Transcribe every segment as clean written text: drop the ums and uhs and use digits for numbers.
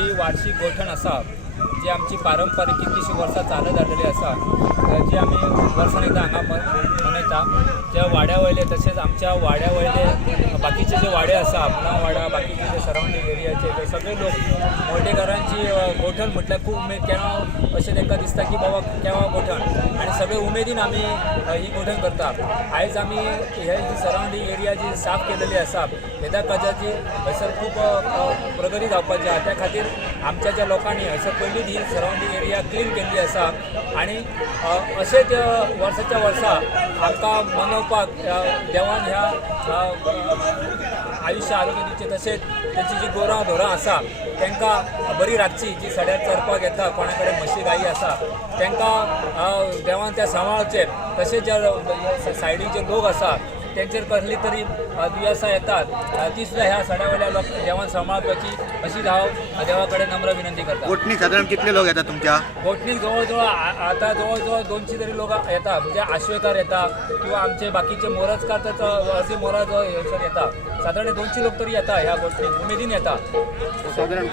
ही वार्षिक गोठण असा जी आमची पारंपरिक कितलीशीं वर्सां चालत आलेली असा जी आमी वर्सान एकदां हांगा मनयता ज्या वाड्या वयले तशेंच आमच्या वाड्या वयले बाकीचे जे वाडे आसा मुलां वाडा बाकीचे जे सरावंडींग एरियाचे ते सगळे लोक मोल्डेकरांची गोठण म्हटल्यार खूब उमेद केन्ना अशें तांकां दिसता की बाबा केव्हा गोठण आनी सगळे उमेदीन आमी ही गोठण करता। आयज आमी हे जी सरावंडींग एरिया जी साफ केलेली आसा येद्या काजाची हयसर खूब प्रगती जावपाची आसा त्या खातीर आमच्या ज्या लोकांनी हयसर पयलींच ही सरावंडींग एरिया क्लीन केल्ली आसा आनी अशेंच वर्साच्या वर्सा आमकां मनोवपाक देवान ह्या आयुश्य आरोग्य दिवचें तशेंच तेंची जी गोरवां धोरां आसा तांकां बरी राखची जी सड्यार चरपाक येता कोणा कडेन म्हशी गायी आसा तांकां देवान त्या सांबाळचें तशेंच जे सायडीक जे लोक आसा तेंचेर कसली तरी दुयेंसां येतात ती सुद्दां ह्या सड्या वयल्या लोक देवान सांबाळपाची अशी हांव देवा कडेन नम्र विनंती करता। गोठणी साधारण कितले लोक येतात तुमच्या गोठणीक जवळ जवळ आतां जवळ जवळ 200 तरी लोक येतात म्हणजे आश्वेकार येता किंवा आमचे बाकीचे मोरजकार तर असे मोरा जो हयसर येता साधारण 200 लोक तरी येता ह्या गोठणीक उमेदीन येता। साधारण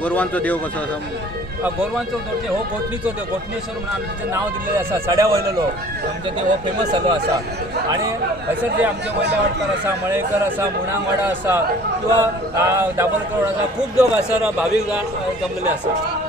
गोरवांचो देव कसो आसा गोरवांचो हो गोठणीचो देव गोठणेश्वर म्हणून आमी तिचें नांव दिल्लें आसा सड्या वयलो लोक म्हणजे ते हो फेमस जालो आसा आनी हयसर जे आमचे वयल्या वाडकार आसा मळेकर आसा मुणांगवाडा आसा किंवा दाबोलकर आसा खूब लोक हयसर भावीक जमलेले आसा।